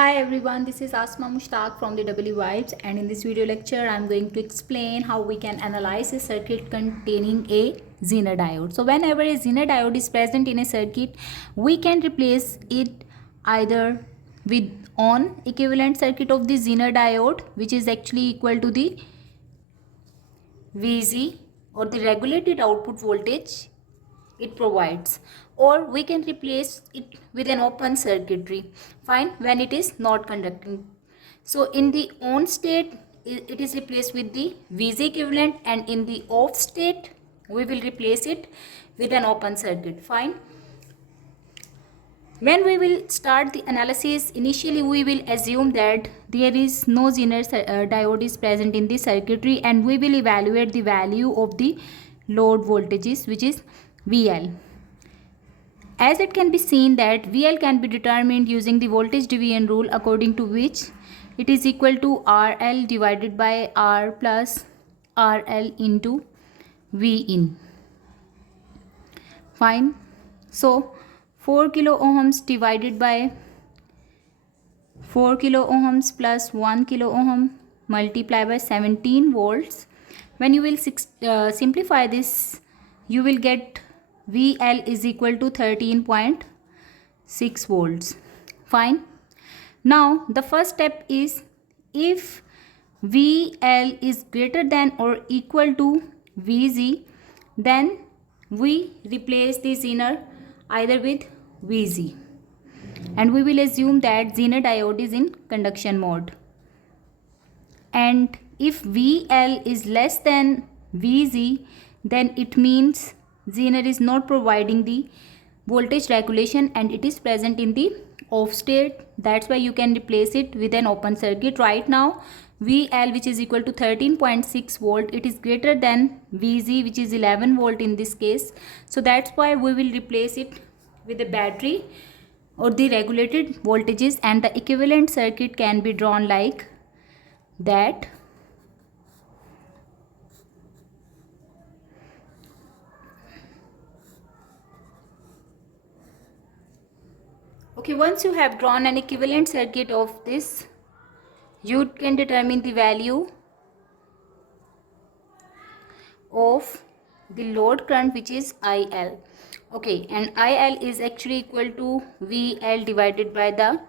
Hi everyone, this is Asma Mushtaq from the EEVIBES, and in this video lecture I am going to explain how we can analyze a circuit containing a Zener diode. So whenever a Zener diode is present in a circuit, we can replace it either with on equivalent circuit of the Zener diode, which is actually equal to the VZ, or the regulated output voltage it provides, or we can replace it with an open circuitry, fine, when it is not conducting. So in the on state it is replaced with the VZ equivalent, and in the off state we will replace it with an open circuit, fine. When we will start the analysis, initially we will assume that there is no Zener diode is present in the circuitry, and we will evaluate the value of the load voltages, which is VL. As it can be seen that VL can be determined using the voltage division rule, according to which it is equal to RL divided by R plus RL into V in. Fine. So 4 kilo ohms divided by 4 kilo ohms plus 1 kilo ohm multiplied by 17 volts. When you will simplify this, you will get VL is equal to 13.6 volts. Fine. Now the first step is, if VL is greater than or equal to VZ, then we replace the Zener either with VZ, and we will assume that Zener diode is in conduction mode. And if VL is less than VZ, then it means Zener is not providing the voltage regulation and it is present in the off state. That's why you can replace it with an open circuit. Right now VL, which is equal to 13.6 volt, it is greater than VZ, which is 11 volt in this case. So that's why we will replace it with a battery or the regulated voltages, and the equivalent circuit can be drawn like that. Okay, once you have drawn an equivalent circuit of this, you can determine the value of the load current, which is IL. Okay, and IL is actually equal to VL divided by the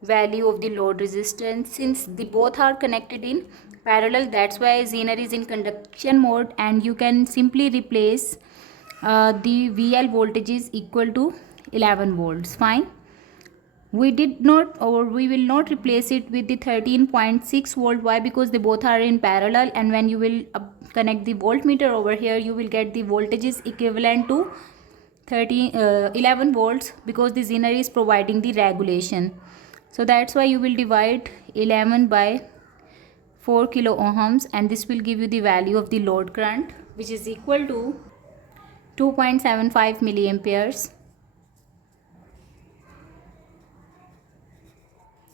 value of the load resistance. Since the both are connected in parallel, that's why Zener is in conduction mode, and you can simply replace the VL voltage is equal to 11 volts, fine. We did not, or we will not replace it with the 13.6 volt. Why? Because they both are in parallel, and when you will connect the voltmeter over here, you will get the voltages equivalent to 11 volts, because the Zener is providing the regulation. So that's why you will divide 11 by 4 kilo ohms, and this will give you the value of the load current, which is equal to 2.75 milliamperes.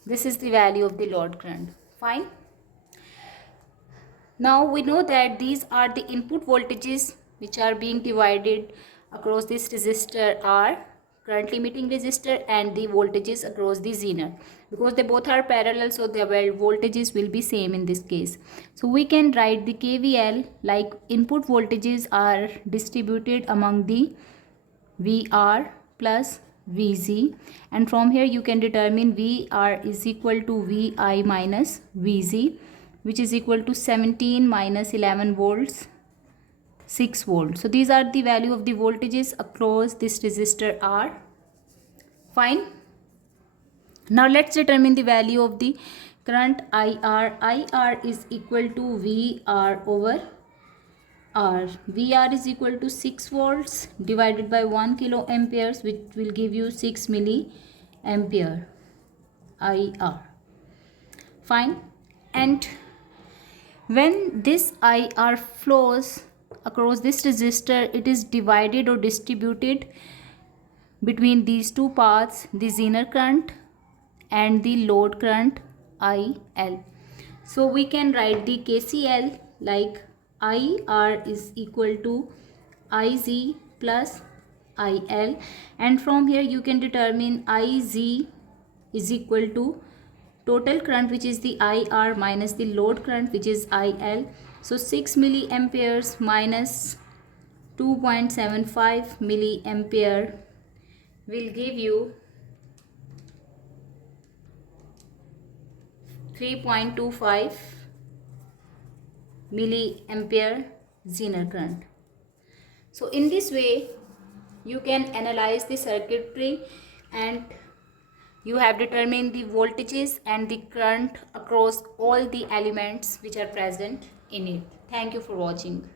This is the value of the load current, fine. Now we know that these are the input voltages which are being divided across this resistor R, current limiting resistor, and the voltages across the Zener. Because they both are parallel, so the voltages will be same in this case. So we can write the KVL like input voltages are distributed among the VR plus VZ, and from here you can determine VR is equal to VI minus VZ, which is equal to 17 minus 11 volts, 6 volts. So these are the value of the voltages across this resistor R, fine. Now let's determine the value of the current IR. IR is equal to VR over R. VR is equal to 6 volts divided by 1 kilo amperes, which will give you 6 milliampere IR, fine. And when this IR flows across this resistor, it is divided or distributed between these two paths, the Zener current and the load current IL. So we can write the KCL like IR is equal to IZ plus IL, and from here you can determine IZ is equal to total current which is the IR minus the load current which is IL. So 6 milliamperes minus 2.75 milliampere will give you 3.25 milliampere Zener current. So in this way you can analyze the circuitry and you have determined the voltages and the current across all the elements which are present in it. Thank you for watching.